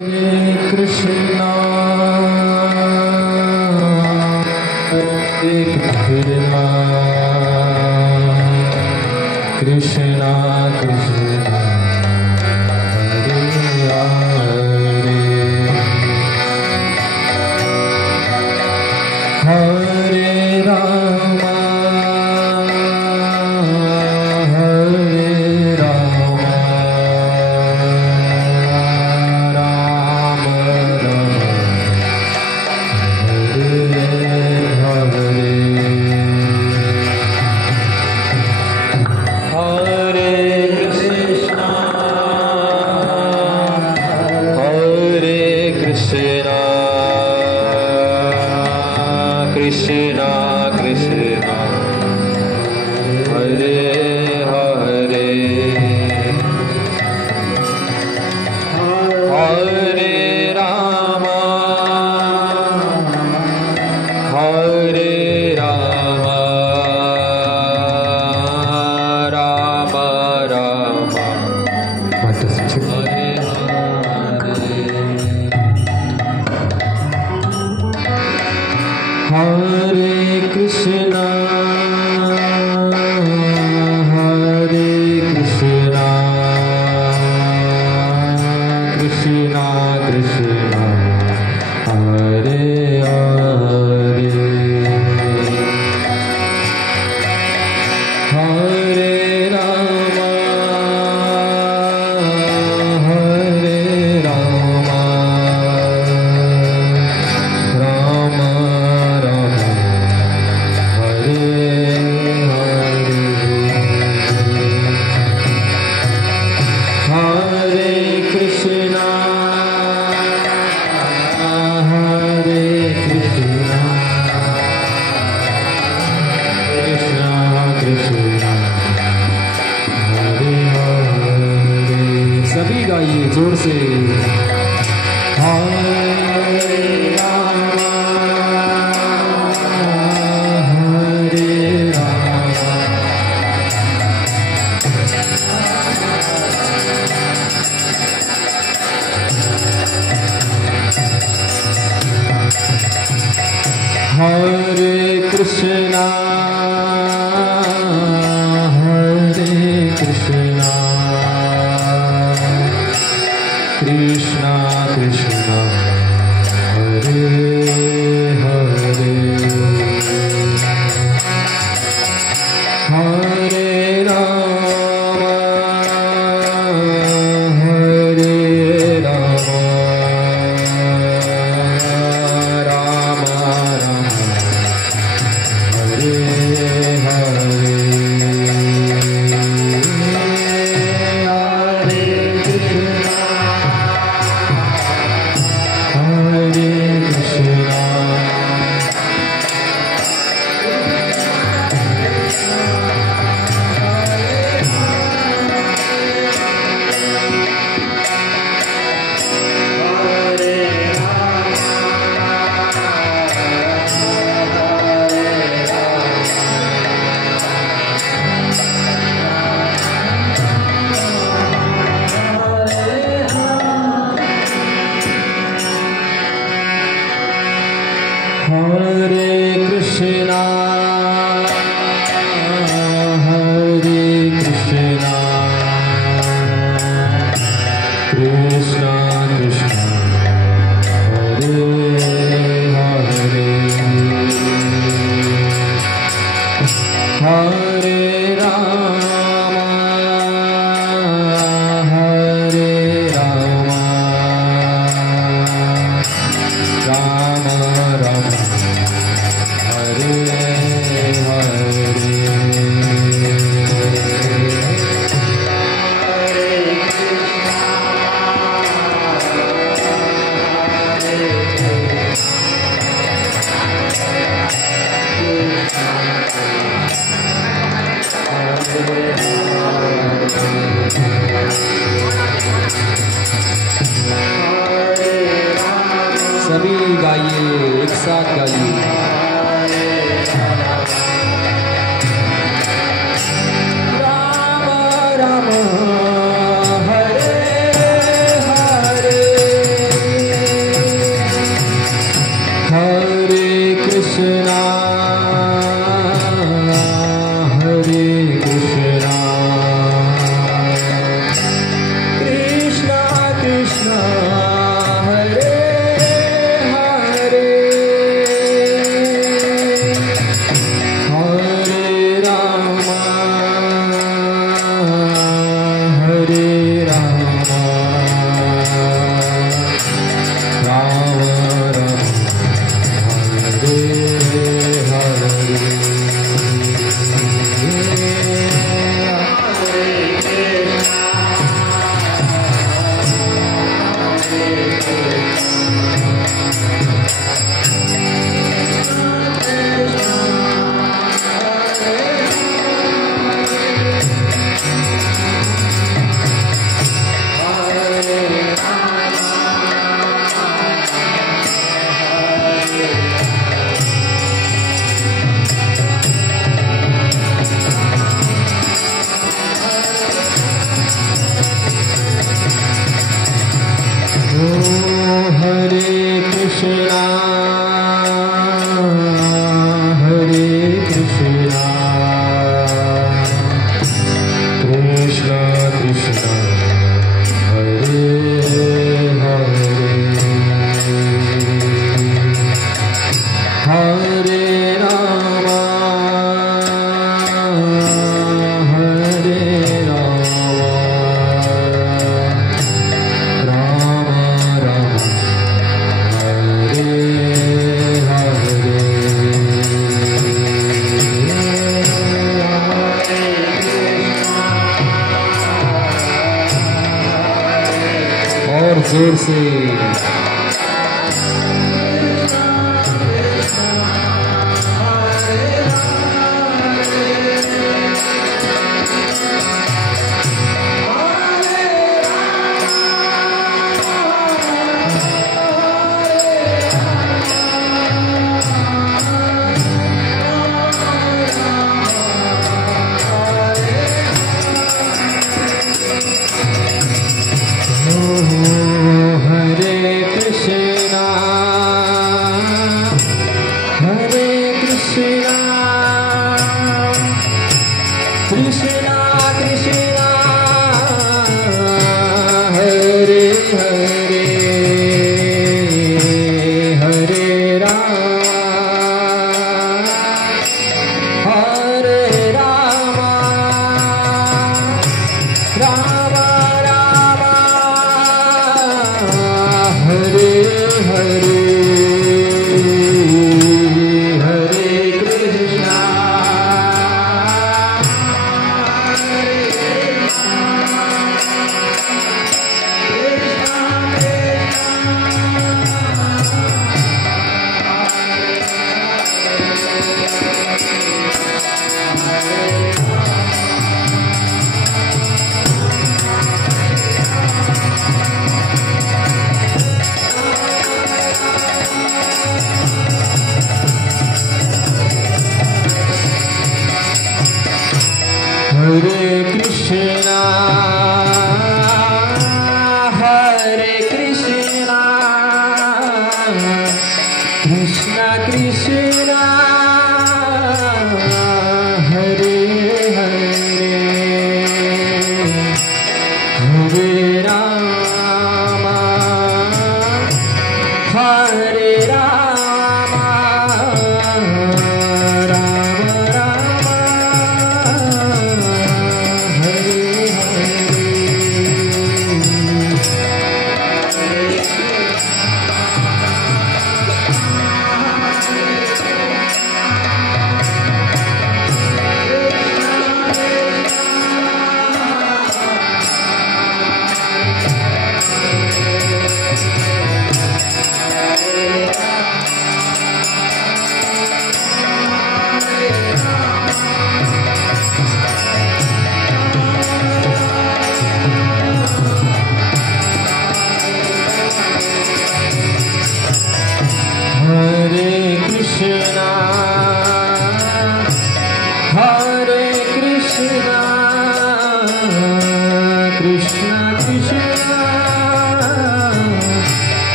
Krishna Krishna Krishna Hare Rama Hare Rama Rama Rama Hare Hare Hare Krishna Krishna Krishna Hare Hare Hare Rama Hare Rama Rama Rama Hare Hare Krishna Krishna Krishna Hare Hare Hare Rama Hare Rama Rama Rama Hare Hare Hare Krishna Krishna Krishna Hare Hare सभी गाइए जोर से Hare Rama Hare Rama Hare Krishna Krishna Krishna Hare Hare Hare Rama Hare Rama Rama Rama Hare Hare सभी गाइए एक साथ गाइए राम राम हरे हरे जोर से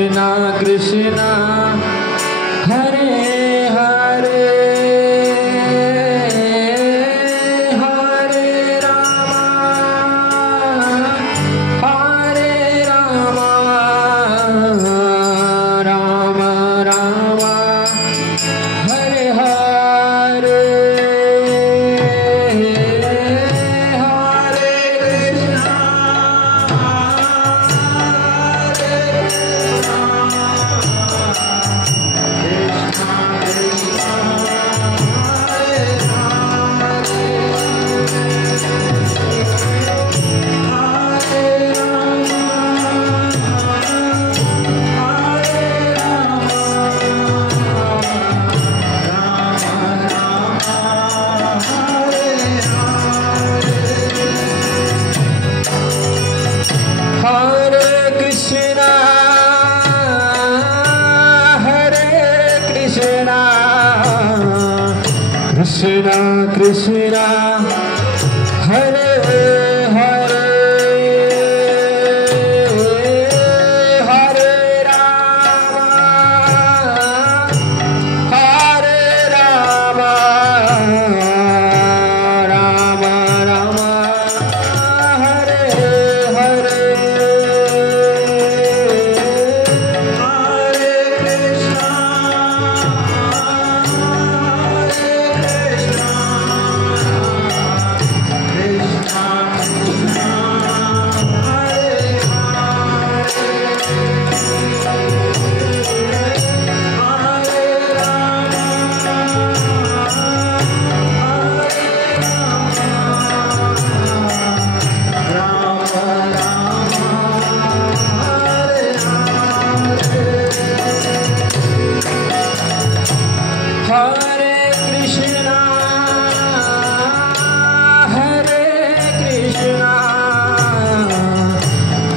कृष्णा कृष्णा हरे हरे हरे राम राम राम हरे हरे कृष्णा कृष्णा हरे हरे हरे राम राम राम हरे हरे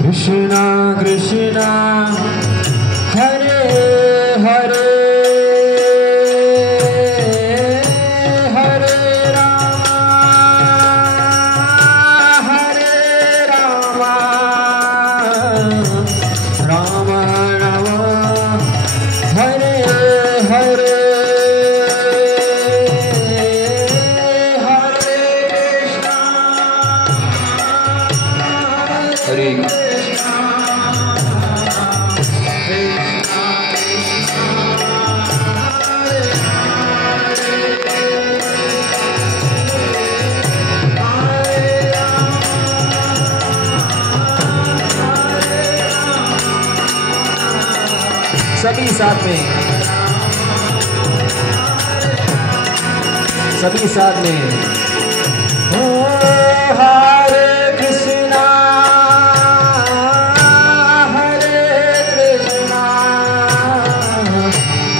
कृष्णा कृष्णा हरे हरे हरे राम राम राम हरे हरे हरे सभी साथ में, सभी साथ में हरे कृष्णा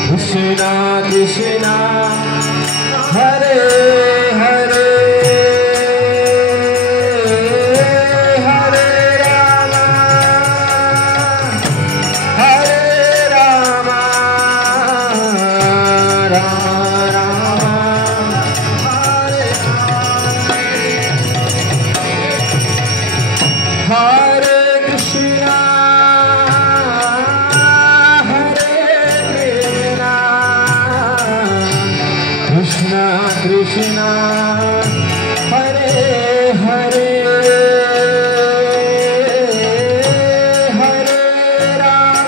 कृष्णा कृष्णा हरे हरे कृष्णा कृष्णा हरे हरे हरे राम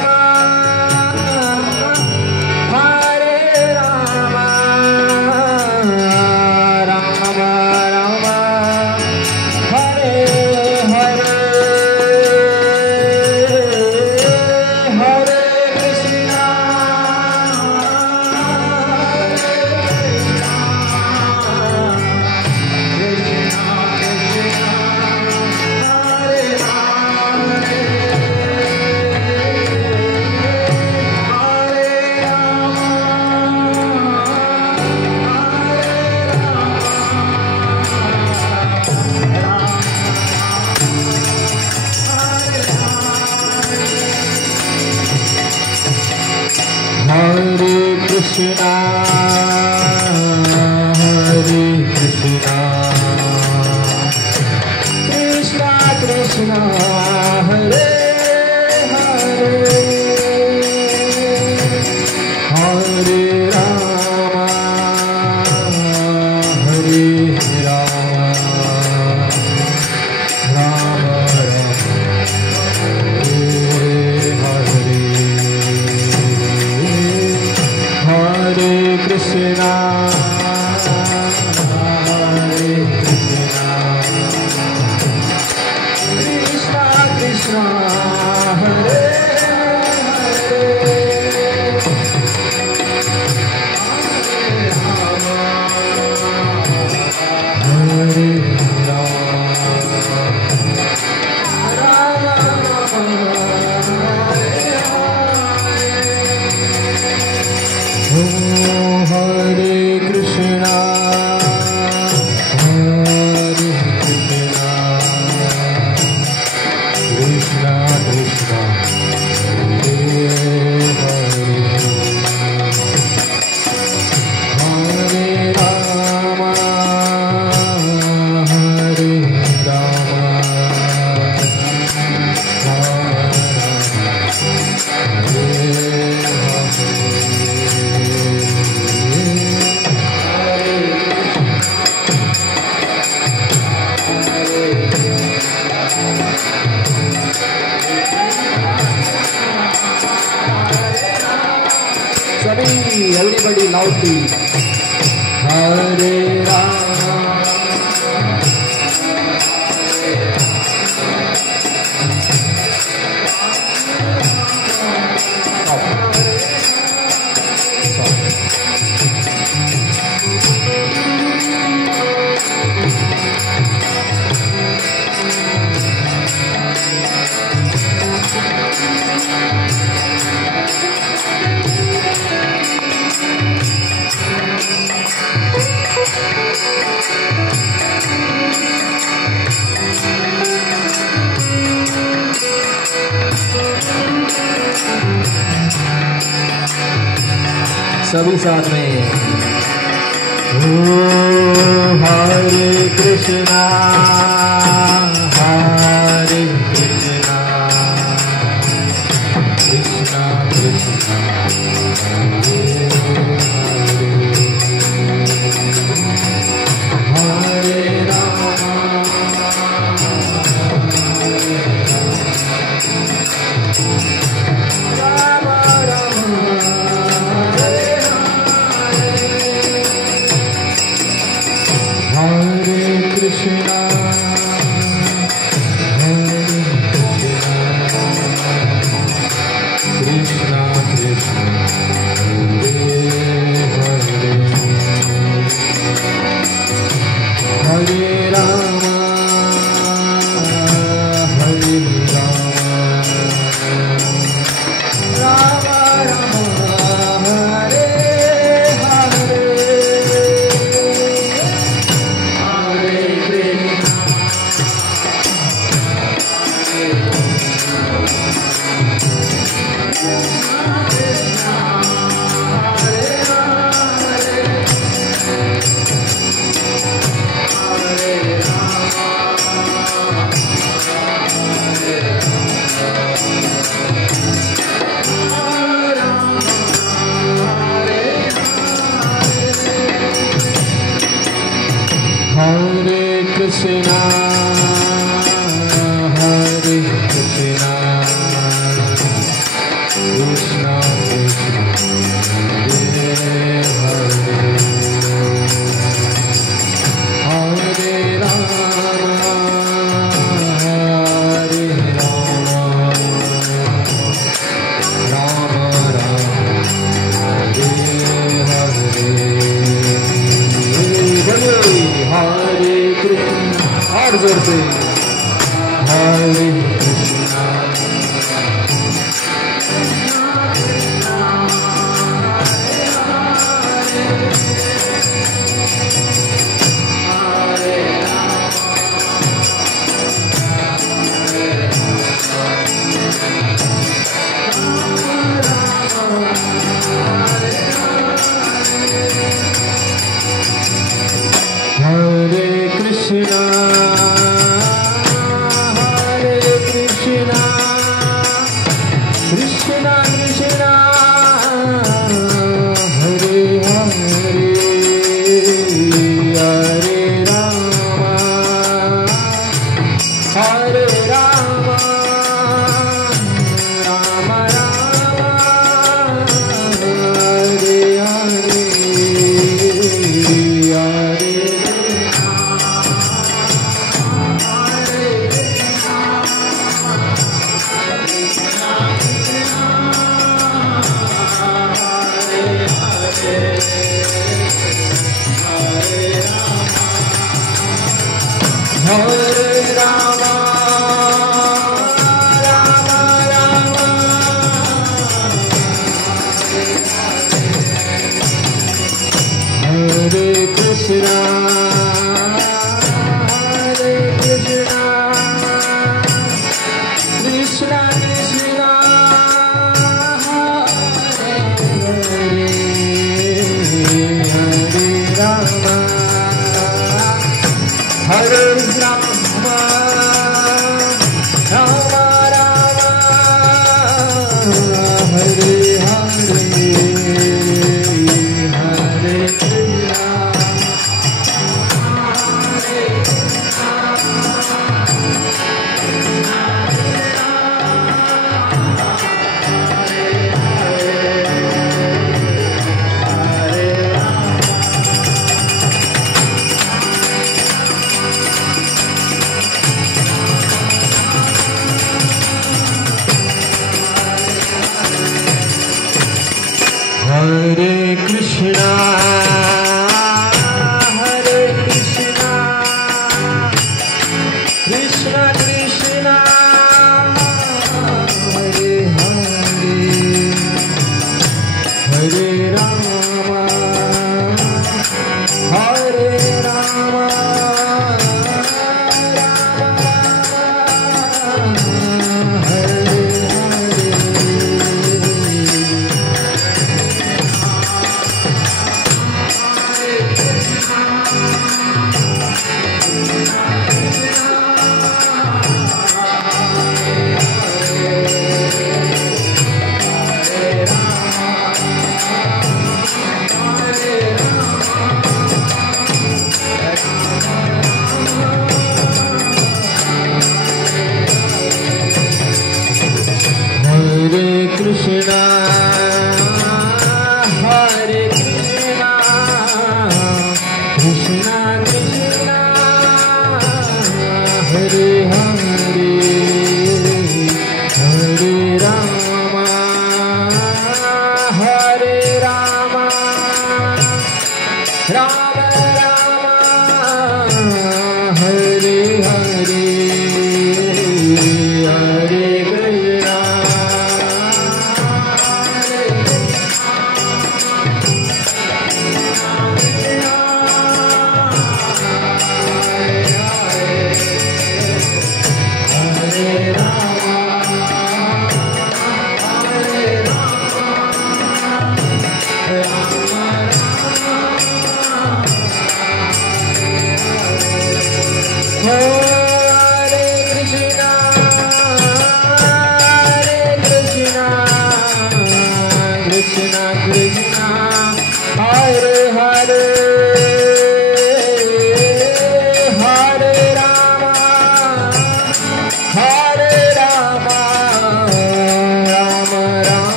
राम राम हरे हरे हरे कृष्णा हरे Krishna Krishna Krishna Hare Hare Krishna, Hare Krishna, Krishna Krishna, Hare everybody loudly. Hare Rama, सभी साथ में हरे कृष्णा हरे कृष्णा कृष्णा कृष्णा हरे Ram Krishna, Krishna Krishna, Hare Rama, Hare Rama, Rama Rama, Hare Hare. Hare Krishna, Hare Krishna, Krishna Krishna, Hare Hare, Hare Rama, Hare Rama, Rama Rama, Hare Hare. Hare Krishna, और जोर से Hare Krishna, Hare Krishna, Hare Krishna, Krishna Krishna, Hare Hare, Hare Rama, Hare Rama, Rama Rama, Hare Hare.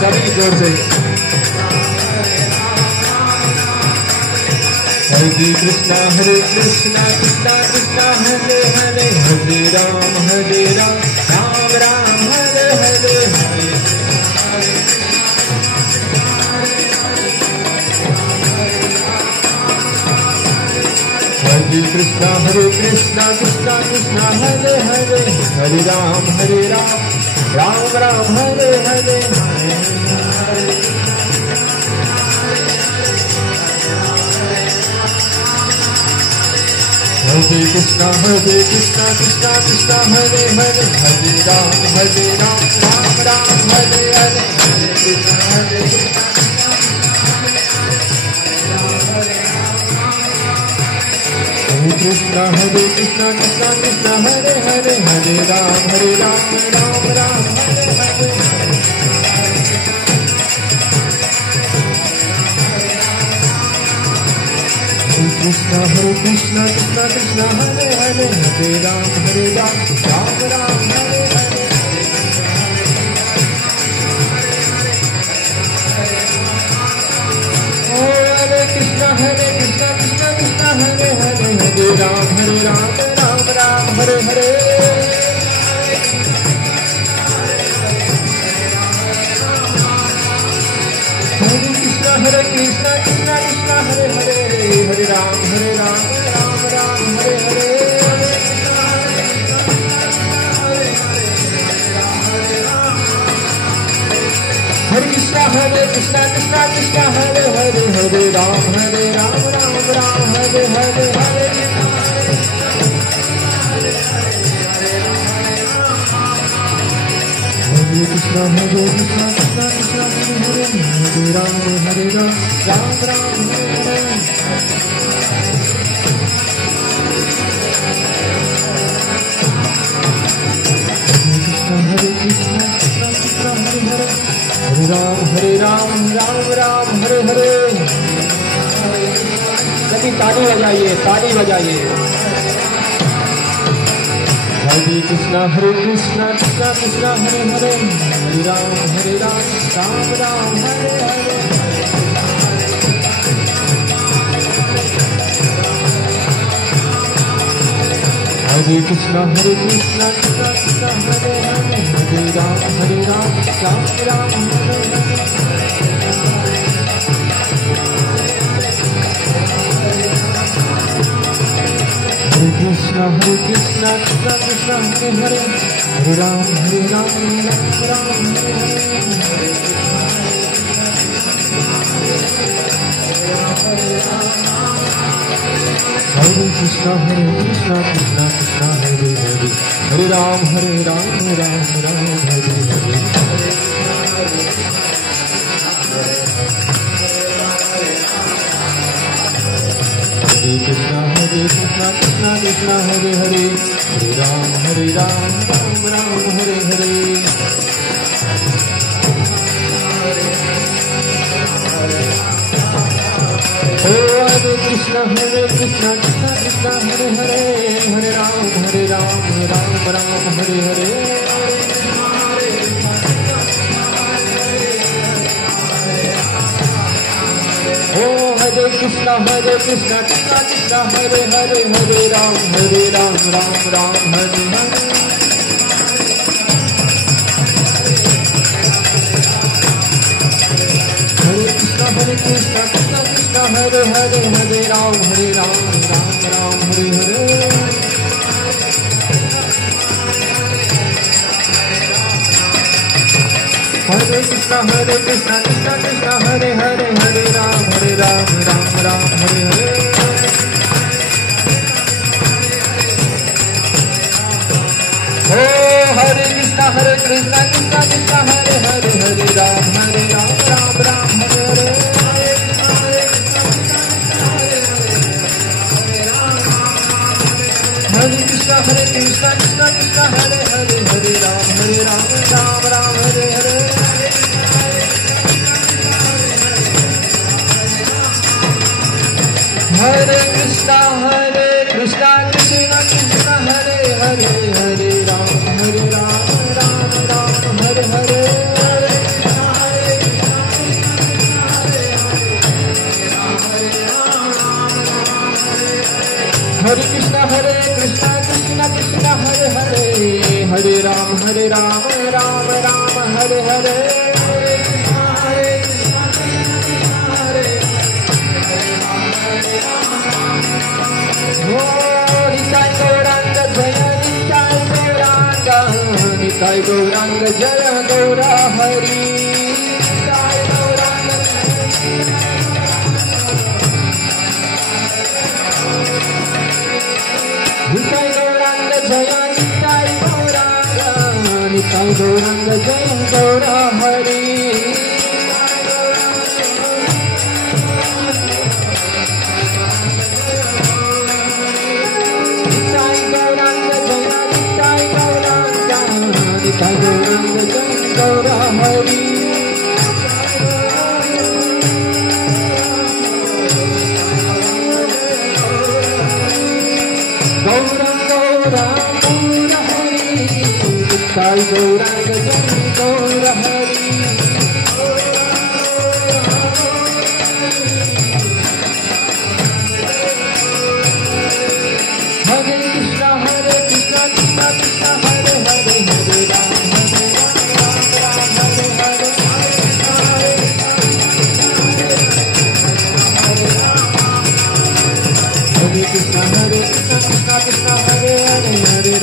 सभी जोर से Hare Krishna Krishna Krishna Hare Hare, Hare Ram Ram Ram Hare Hare. Hare Krishna Krishna Krishna Hare Hare, Hare Ram Ram Hare Hare. Hare Krishna Krishna Krishna Hare Hare, Hare Ram Ram Hare Hare. Hare Krishna Krishna Krishna Hare Hare, Hare Ram Ram Hare Hare. Krishna Krishna Krishna Hare Hare, Hare Ram Ram Hare Hare. Hare Krishna Krishna Krishna Hare Hare, Hare Ram Ram Hare Hare. Hare Krishna Krishna Krishna Hare Hare, Hare Ram Ram Hare Hare. Hare Krishna Krishna Krishna Hare Hare, Hare Ram Ram Hare Hare. Hare Krishna Krishna Krishna Hare Hare, Hare Ram Ram Hare Hare. Hare Krishna Krishna Hare Hare, Hare Ram Hare Hare. सभी ताली बजाइए, ताली बजाइए. Hare Krishna Krishna Krishna Hare Hare, Hare Ram Ram Hare Hare. Hare Krishna Krishna Krishna Hare Hare, Hare Ram Ram Hare Hare. Hare Krishna Krishna Krishna Hare Hare, Hare Ram Ram Hare Hare. Hare Krishna Krishna Krishna Hare Hare, Hare Ram Ram Hare Hare. Hare Krishna Krishna Krishna Hare Hare, Hare Ram Ram Hare Hare. Hare Krishna Krishna Krishna Hare Hare, Hare Ram Ram Hare Hare. Oh, Hare Krishna Krishna Krishna Hare Hare, Hare Ram Ram Hare Hare. Hare Krishna Krishna Krishna Hare Hare, Hare Ram Ram Hare Hare. Hare Krishna Krishna Krishna Hare Hare, Hare Ram Ram Hare Hare. Oh, Hare Krishna Krishna Krishna Hare Hare, Hare Ram Ram Hare Hare. Hare Krishna Krishna Krishna Hare Hare, Hare Ram Ram Hare Hare. Hare Krishna Krishna Krishna Hare Hare, Hare Ram Ram Hare Hare. जय गौरा हरि निताय गौरांग जय निताय गौरांग जय गौरा हरि निताय गौरांग जय गौरा हरि निताय गौरांग जय गौरा हरि हरे कृष्णा कृष्णा कृष्णा हरे हरे हरे राम हरे कृष्णा कृष्णा कृष्णा हरे हरे हरे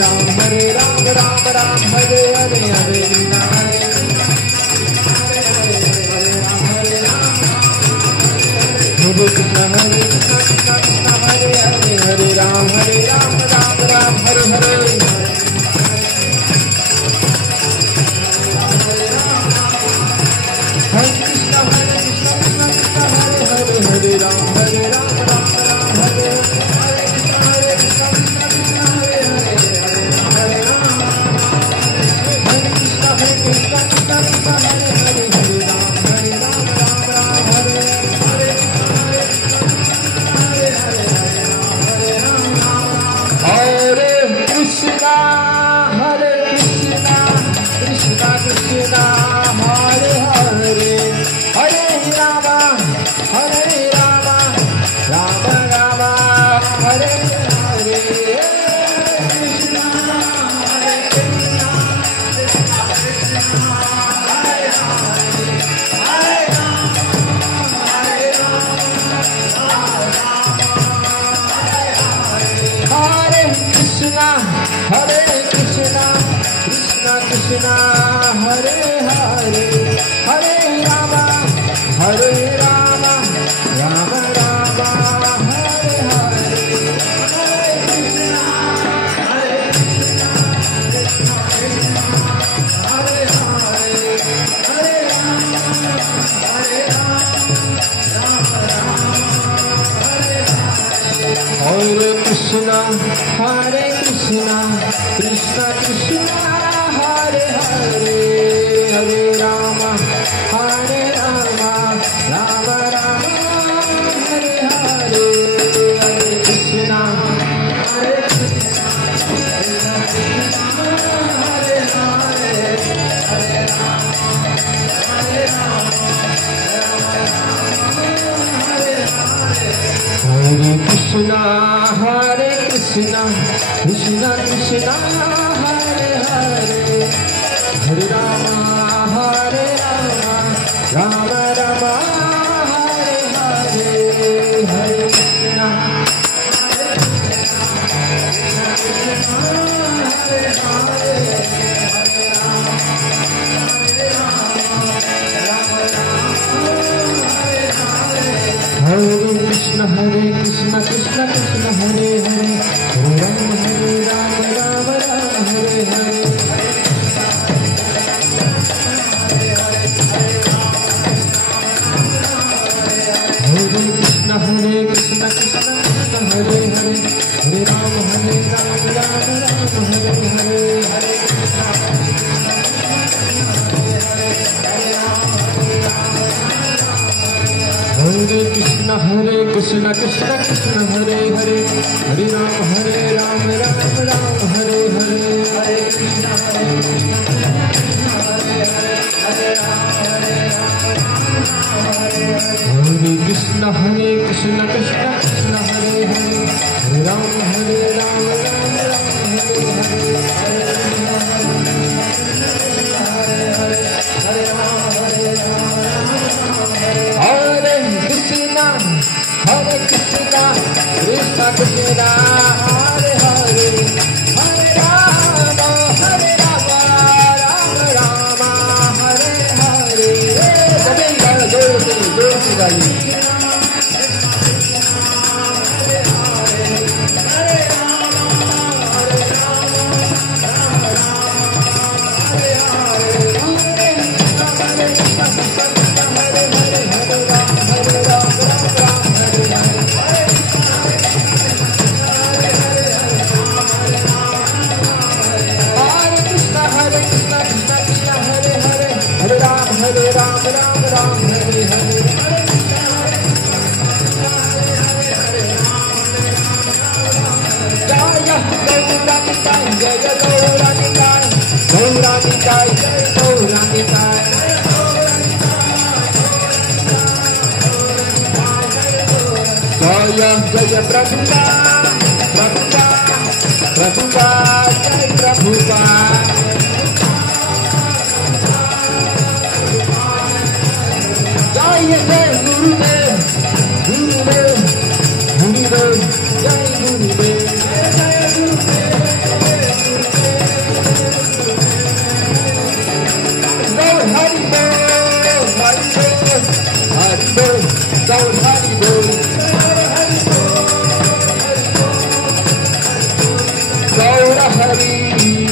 राम राम राम हरे हरे हरे कृष्णा कृष्णा कृष्णा कृष्णा हरे हरे हरे राम राम राम हरे हरे हरे कृष्णा कृष्णा कृष्णा हरे हरे हरे राम राम राम हरे Krishna Hare Hare Hare Rama Hare Rama Rama Rama Hare Hare Hare Krishna Hare Krishna Krishna Krishna Hare Hare Hare Rama Hare Rama Rama Rama Hare Hare Krishna Krishna Krishna Hare Hare Hare Rama Hare Rama Rama Rama Hare Hare Hare Krishna Hare Krishna Krishna Krishna Hare Hare Hare Rama Hare Rama Rama Rama Hare Hare Hare Krishna Krishna Krishna Hare Hare Hare Rama Hare Rama Rama Rama Hare Hare Hare Krishna Hare Krishna Krishna Hare Hare Hare Rama Hare Rama Rama Rama Hare Hare Hare Krishna Krishna Krishna Hare Hare Hare Rama Hare Rama Rama Rama Hare Hare Hare Krishna Krishna Krishna Hare Hare Hare Rama Hare Rama Rama Rama Hare Hare Hare Krishna Hare Krishna Krishna Krishna Hare Hare Hare Rama Hare Rama Rama Rama Hare Hare Hare Krishna Hare Krishna Krishna Krishna Hare Hare Hare Rama Hare Rama Rama Rama Hare Hare Hare Krishna Krishna Krishna Hare Hare Hare Rama Rama Rama गाइए। Hare Ram, Ram Ram, Hare Hare. Jaya Gauranitai, Jaya Gauranitai, Gauranitai, Jaya Gauranitai. Jaya Jaya Prabhupada, Prabhupada, Prabhupada, Jaya Prabhupada. Jai Jai Gurudev, Gurudev, Gurudev, Jai Gurudev, Jai Gurudev. Gaur Hari Bol, Hari Bol, Hari Bol, Gaur Hari Bol, Gaur Hari.